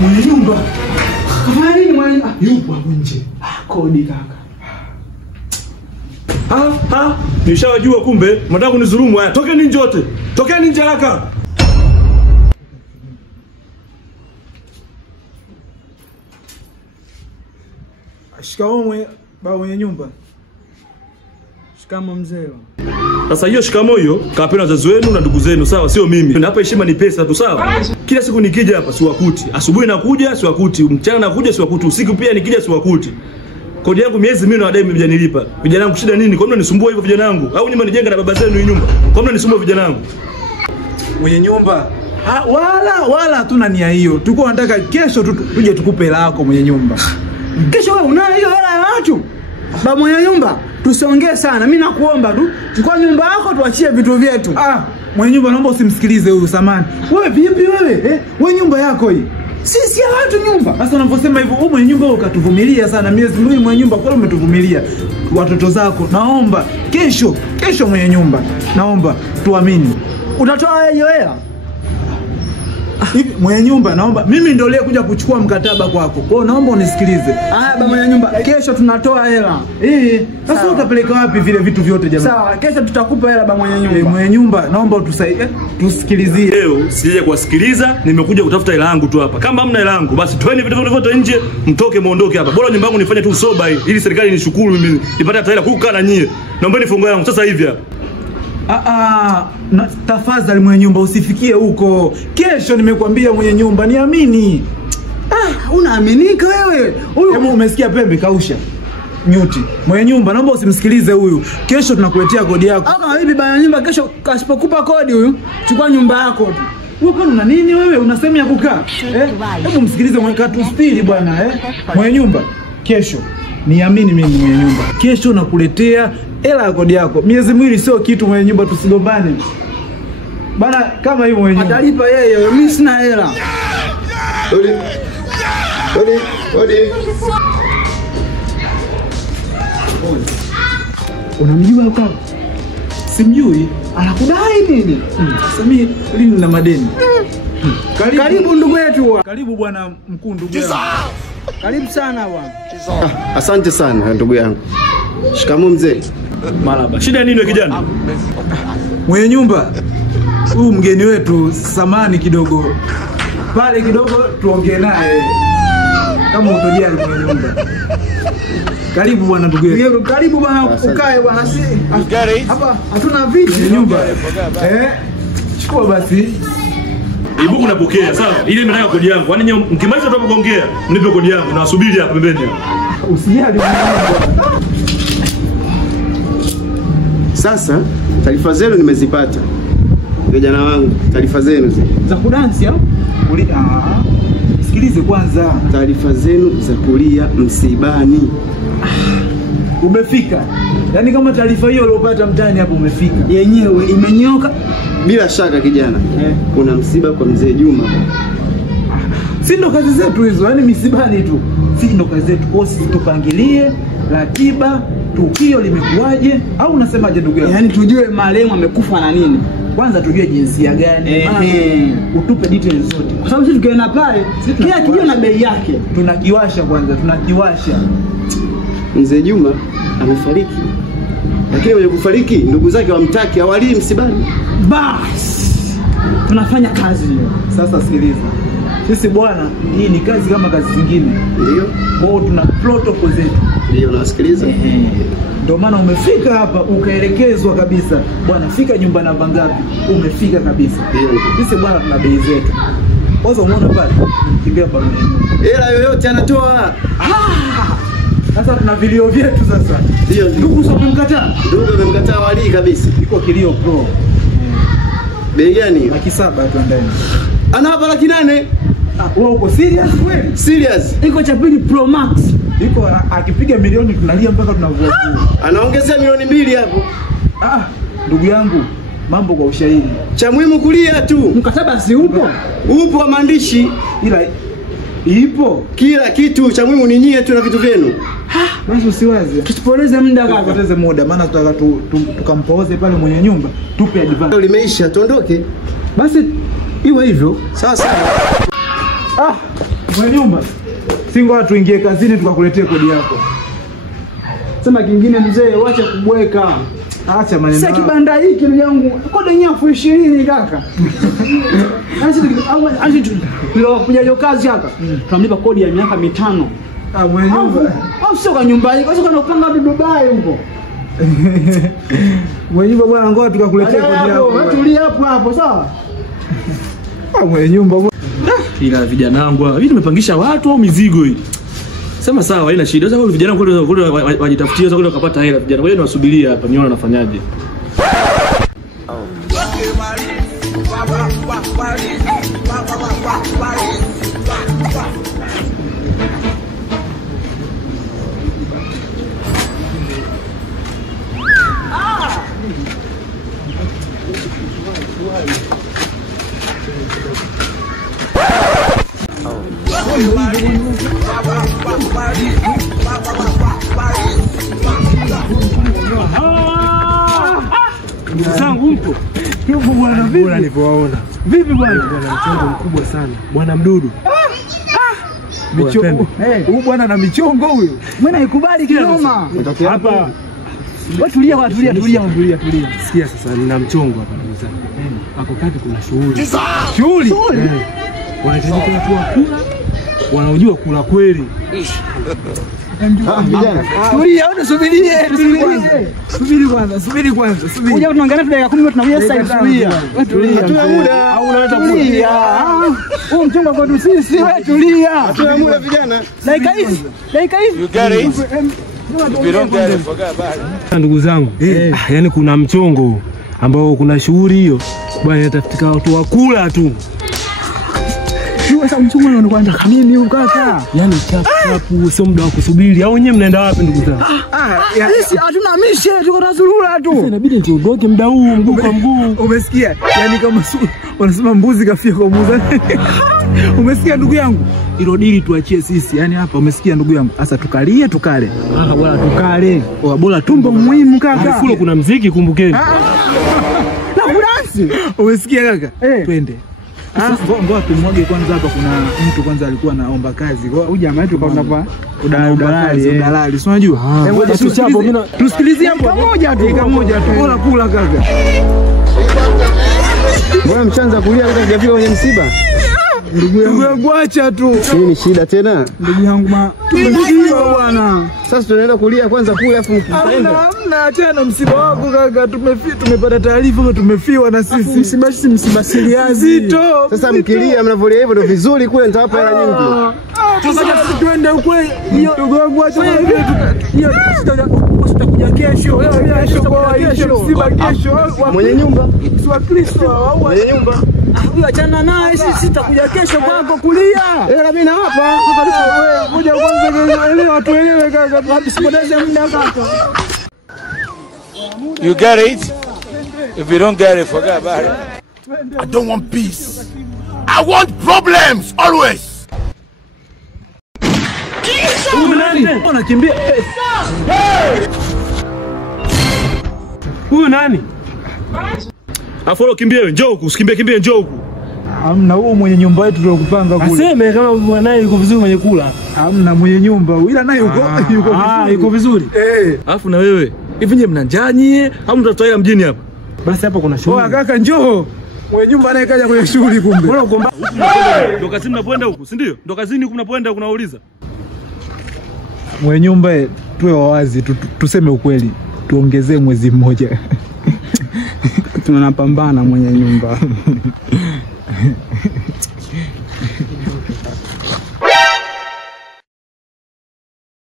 Mwenye nyumba. Kafanya nini mwenye? Yupo hapo nje. Kodi kaka. Nishawajua kumbe, mnataka kunidhulumu haya. Tokeni nje wote. Tokeni nje haraka. Shikamoo mwenye nyumba. Shikamoo mzee. Sasa hiyo shikamoo hiyo kapewa wazazi wenu na ndugu zenu, sawa? Sio mimi. Na hapa heshima ni pesa tu, sawa? Kila siku nikija hapa siwakuti. Asubuhi nakuja siwakuti, mchana nakuja siwakuti, usiku pia nikija siwakuti. Kodi yangu miezi mimi na wadai mjanilipa. Vijana wangu shida nini? Kwa nini mnanisumbua hivyo vijana wangu? Au nyumba nijenga na baba zenu hii nyumba? Kwa nini mnanisumbua vijana wangu? Mwenye nyumba. Wala hatuna nia hiyo. Tuko tunataka kesho tuje tukupe hela yako mwenye nyumba. Kesho wewe unayo hiyo hela ya watu? Baba mwenye nyumba, tusiongee sana. Mimi nakuomba tu, chukua nyumba yako tuachie vitu vyetu. Mwenye nyumba naomba usimsikilize huyu samani. Wewe vipi wewe? Wewe nyumba yako hii. Sisi ya watu nyumba. Sasa unavyosema hivyo, wewe mwenye nyumba ukatuvumilia sana miezi miwili mwenye nyumba, kwa nini umetuvumilia? Watoto zako naomba kesho mwenye nyumba. Naomba tuamini. Utatoa hiyo hela? Hivi mwenye nyumba naomba mimi ndio leo kuja kuchukua mkataba kwako. Kwa hiyo naomba unisikilize. Baba mwenye nyumba, kesho tunatoa hela. Sasa utapeleka wapi vile vitu vyote jamani? Sawa, kesho tutakupa hela baba mwenye nyumba. Mwenye nyumba naomba utusaidie, tusikilizie. Leo sijaje kuwasikiliza, nimekuja kutafuta hela yangu tu hapa. Kama hamna hela yangu, basi toeni vitu vyote nje, mtoke muondoke hapa. Bora nyumba yangu nifanye tu soba hii ili serikali nishukuru mimi nipate hela kukaa na nyie. Naombeni fungo yangu sasa hivi hapa. Tafadhali mwenye nyumba usifikie huko. Kesho nimekwambia mwenye nyumba niamini. Unaaminika wewe? Hebu umesikia pembe kausha. Nyuti. Mwenye nyumba naomba usimsikilize huyu. Kesho tunakuletea kodi yako. Kama vipi baba nyumba kesho kasipokupa kodi huyu, chukua nyumba yako tu. Wewe una nini wewe? Unasema ya kukaa? Hebu msikilize mwenye katustiri bwana Mwenye nyumba kesho niamini mimi mwenye nyumba. Kesho nakuletea hela ya kodi yako. Miezi miwili sio kitu mwenye nyumba, tusigombane. Bana kama hivyo mwenye nyumba. Atalipa yeye, mimi sina hela. Odi. Unamjua kaka? Simjui. Anakudai nini? Sasa mimi lini na madeni. Karibu ndugu yetu. Karibu bwana mkuu ndugu yangu. Karibu sana bwana. Asante sana ndugu yangu. Shikamoo mzee. Marhaba. Shida nini wewe kijana? Mwenye nyumba. Huyu mgeni wetu samani kidogo. Pale kidogo tuongee naye. Kama utojali mwenye nyumba. Karibu bwana ndugu yetu. Karibu bwana ukae bwana. Hapa hatuna viti nyumba. Chukua basi. Ibu unapokea sawa? Ile imetaka kodi yangu. Yaani mkimaliza tu kuongea, mnipe kodi yangu na wasubiri hapa pembeni. Usijali bwana. Sasa taarifa zenu nimezipata. Vijana wangu, taarifa zenu za kudansi au? Sikilize kwanza. Taarifa zenu za kulia msibani. Umefika. Yaani kama taarifa hiyo uliyopata mtaani hapo umefika. Yenyewe imenyoka. Bila shaka kijana. Kuna msiba kwa mzee Juma. Si ndo kazi zetu hizo, yaani misibani tu. Si ndo kazi zetu. Kwa sisi tupangilie ratiba, tukio limekuaje au unasemaje ndugu yangu? Yaani tujue marehemu amekufa na nini. Kwanza tujue jinsia gani. Utupe details zote. Kwa sababu sisi tukienda pale, kila kijio na bei yake. Tunakiwasha kwanza, tunakiwasha. Mzee Juma amefariki. Lakini wenye kufariki ndugu zake wamtaki awalii msibani. Bas. Tunafanya kazi hiyo. Sasa sikiliza. Sisi bwana, hii ni kazi kama kazi zingine. Ndio. Kwa tuna protocol zetu. Ndio nasikiliza. Ndio maana umefika hapa ukaelekezwa kabisa. Bwana fika nyumba namba ngapi? Umefika kabisa. Sisi bwana tuna bei zetu. Kwanza umeona pale? Kimbia pale. Hela yoyote anatoa. Sasa tuna vilio vyetu sasa. Ndio. Ndugu sio kumkataa. Ndugu amemkataa wali kabisa. Iko kilio pro. Bei gani? 700 tu ndani. Ana hapa 800. Wewe uko serious kweli? Serious. Iko cha pili Pro Max. Iko akipiga milioni tunalia mpaka tunavua. Anaongezea milioni 2 hapo. Ndugu yangu, mambo kwa ushairi. Cha muhimu kulia tu. Mkataba si upo? Upo wa maandishi. Ila ipo kila kitu, cha muhimu ni nyie tu na vitu vyenu. Basi usiwaze. Tusipoteze muda kaka. Tupoteze muda maana tutaka tukampooze pale mwenye nyumba, tupe advance. Limeisha, tuondoke. Basi iwe hivyo. Sawa sawa. Mwenye nyumba. Singo tuingie kazini tukakuletea kodi yako. Sema kingine mzee, wacha kubweka. Acha maneno. Sasa kibanda hiki ndugu yangu, kodi yenyewe 20,000 kaka. Kuja kazi hapa. Tunamlipa kodi ya miaka 5. Mwenye nyumba. Au sio kwa nyumba hii, kwa sababu unapanga tu Dubai huko. Mwenye nyumba bwana, ngoja tukakuletea kodi yako. Wewe tulia hapo sawa? Mwenye nyumba. Ila vijana wangu hivi tumepangisha watu au mizigo hii? Sema sawa, haina shida. Sasa vijana wangu kule wajitafutie sasa kule wakapata hela vijana. Wewe niwasubiria hapa nione nafanyaje. Zangu mpo. Yupo bwana, vipi? Bora nilipowaona. Vipi bwana? Bwana mchongo mkubwa sana. Bwana Mdudu. Michongo. Huyu bwana na michongo huyu. Mimi naikubali kinoma. Hapa Wewe tulia. sikia sasa, nina mchongo hapa ndugu zangu. Hapo kati kuna shughuli. Shughuli. Wanahitaji kula kula. Wanaojua kula kweli. Vijana. Tulia, subiri kwanza. Kuja tunaangalia dakika 10 tunakuja sasa hivi. Tulia. Hatuna muda. Au unaleta Tulia. Huu mchongo kwa sisi, wewe tulia. Hatuna muda vijana. Dakika hizi. You get it? If you don't get it, forget about it. ndugu zangu. Yaani kuna mchongo ambao kuna shughuli hiyo. Bwana inatafutika watu wa kula tu. Sasa mchongo ni kwanza nini huko kaka? Yaani chapu sio muda wa kusubiri. Au wenyewe mnaenda wapi ndugu zangu? Sisi hatuna mishe, tuko tunazurura tu. Inabidi tuondoke muda huu mguu kwa mguu. Umesikia? Yaani kama wanasema mbuzi kafia kwa muuza. Umesikia ndugu yangu? Hilo dili tuachie sisi. Yaani hapa umesikia ndugu yangu? Sasa tukalie tukale. Bora tukale. Bora tumbo muhimu kaka. Kule kuna muziki kumbukeni. Na kudansi. Umesikia kaka? Twende. Ngoja tumwage kwanza hapa, kuna mtu kwanza alikuwa anaomba kazi. Huyu jamaa wetu kaona hapa udalali. Si unajua? Ngoja tuchapo mimi tusikilizie hapo moja tu. Bora kula kaka. Mbona mchanza kulia kujafika kwenye msiba? Ndugu yangu acha tu. Hii ni shida tena. Ndugu yangu tumefiwa bwana. Sasa tunaenda kulia kwanza kule afu tutaenda. Hamna tena msiba wako kaka, tumepata taarifa kama tumefiwa na sisi. Msiba seriazi. Sasa mkilia mnavolia hivyo ndio vizuri, kule nitawapa hela nyingi. Sasa tuende ukweli. Ndugu yangu acha hiyo tutakuja kesho. Kesho msiba kesho. Mwenye nyumba. Si wa Kristo au Mwenye nyumba. Huyu achana naye, sisi tutakuja kesho kwako kulia. Hela mimi nawapa. Ngoja kwanza elewa tuelewe kaka, tusipoteze muda kaka. You get it? If you don't get it, forget about it. I don't want peace. I want problems always. Unakimbia. Huyu nani? Afolo kimbie wewe, njoo huku, usikimbie njoo huku. Hamna, huo mwenye nyumba yetu tuliyokupanga kule. Aseme kama mwanae yuko vizuri kwenye kula. Hamna mwenye nyumba, ila naye yuko vizuri. Yuko vizuri. Alafu na wewe, hivi nyie mna njaa nyie au mtatoa mjini hapa? Basi hapa kuna shughuli. Oa kaka njoo. Mwenye nyumba naye kaja kwenye shughuli kumbe. Mbona ukomba? Ndio kazini mnapoenda huku, si ndio? Ndio kazini huku mnapoenda kunauliza. Mwenye nyumba tuwe wazi, tuseme ukweli. Tuongezee mwezi mmoja. Tunapambana mwenye nyumba.